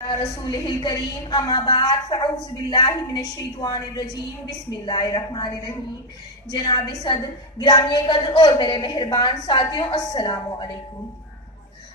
رسوله الكريم اما بعد فاعوذ باللہ من الشیطان الرجیم بسم اللہ الرحمن الرحیم۔ جناب صدر، گرامی قدر اور میرے مہربان ساتھیوں، السلام علیکم۔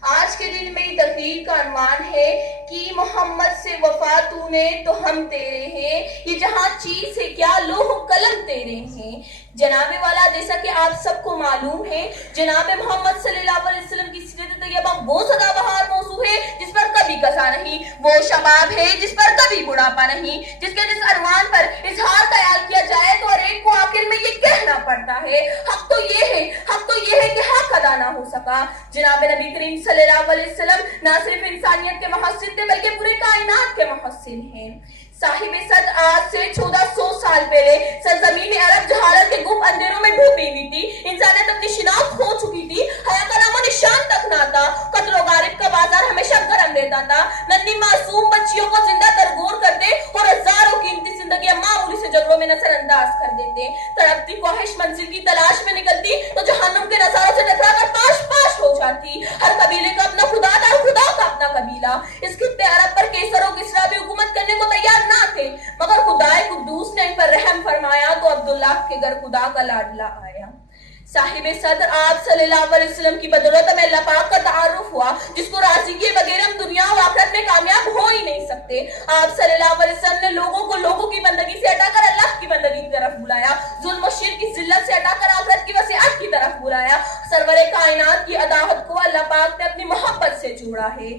آج کے دن میری تقریر کا عنوان ہے کہ محمد سے وفا تو نے تو ہم تیرے ہیں، یہ جہاں چیز ہے کیا لوح قلم تیرے ہیں۔ جناب والا، جیسا کہ آپ سب کو معلوم ہے، جناب محمد صلی اللہ علیہ وسلم کی سیرت طیبہ وہ سدا بہار موضوع ہے جس پر کبھی کسا نہیں، وہ شباب ہے جس پر کبھی بڑھاپا نہیں، جس کے جس عنوان پر اظہار خیال کیا جائے تو ہر ایک کو آخر میں یہ کہنا پڑتا ہے حق تو یہ ہے کہ حق ادا نہ ہو سکا۔ جناب نبی کریم صلی اللہ علیہ وسلم نہ صرف انسانیت کے محسن تھے بلکہ پورے کائنات کے محسن ہیں۔ صاحب صد آج سے 1400 سال پہلے سرزمین عرب جہالت کے گم اندھیروں میں ڈوبی ہوئی تھی، انسانیت اپنی شناخت کھو چکی تھی، حیا کا نام و نشان تک نہ تھا، قتل و غارت کا بازار ہمیشہ گرم رہتا تھا، ننھی معصوم بچیوں کو زندہ درگور کرتے اور ہزاروں قیمتی زندگیاں معمولی سے جھگڑوں میں نظر انداز کر دیتے۔ تڑپتی خواہش منزل کی تلاش میں نکلتی تو جہنم کے نظاروں سے ٹکرا کر پاش پاش ہو جاتی۔ ہر قبیلے کا اپنا خدا تھا اور خدا کا اپنا قبیلہ۔ اس خطے عرب پر کیسر و کسریٰ بھی حکومت کرنے کو تیار نہ تھے، مگر خدائے قدوس نے ان پر رحم فرمایا تو عبداللہ کے گھر خدا کا لاڈلا آیا۔ صاحب صدر آپ صلی اللہ علیہ وسلم کی بدولت میں اللہ پاک کا تعارف ہوا جس کو راضی کیے بغیر ہم دنیا و آخرت میں کامیاب ہو ہی نہیں سکتے۔ آپ صلی اللہ علیہ وسلم نے لوگوں کو لوگوں کی بندگی سے ہٹا کر اللہ کی بندگی کی طرف بلایا، ظلم و شرک کی ذلت سے ہٹا کر آخرت کی وسعت کی طرف بلایا۔ سرور کائنات کی عداوت کو اللہ پاک نے اپنی محبت سے جوڑا ہے۔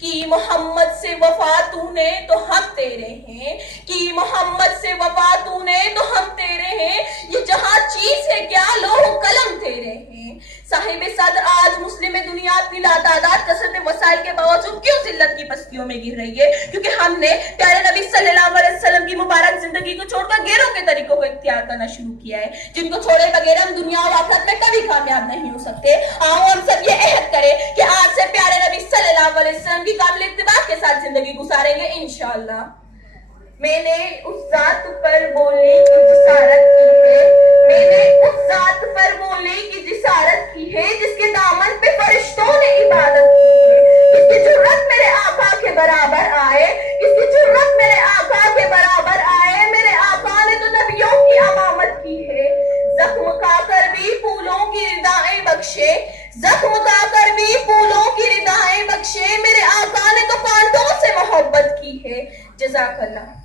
کہ محمد سے وفا تو نے تو ہم تیرے ہیں، کہ محمد سے وفا تو نے تو ہم تیرے ہیں، یہ جہاں چیز ہے کیا لوح قلم تیرے ہیں۔ صاحب صدر آج مسلم دنیا اپنی لاتعداد کثرت وسائل کے باوجود کیوں ذلت کی پستیوں میں گر رہی ہے؟ کیونکہ ہم نے پیارے نبی صلی اللہ علیہ وسلم کی مبارک زندگی کو چھوڑ کر غیروں کے طریقوں کو اختیار کرنا شروع کیا ہے، جن کو چھوڑے بغیر ہم دنیا اور آخرت میں کبھی کامیاب نہیں ہو سکتے۔ آؤ ہم سب یہ عہد کریں کہ آج سے پیارے نبی صلی اللہ علیہ وسلم کی قابل اتباع کے ساتھ زندگی گزاریں گے انشاءاللہ۔ میں نے اس ذات پر بولنے کی جسارت کی ہے، میں نے اس ذات پر بولنے کی جسارت کی ہے جس کے دامن پہ فرشتوں نے عبادت کی ہے۔ اس کی جرت میرے آقا کے برابر آئے، اس کی جرت میرے آقا کے برابر آئے، میرے آقا نے تو نبیوں کی امامت کی ہے۔ زخم کھا کر بھی پھولوں کی ردائیں بخشے، زخم کھا کر بھی پھولوں کی ردائیں بخشے، میرے آقا نے تو کانٹوں سے محبت کی ہے۔ جزاک اللہ۔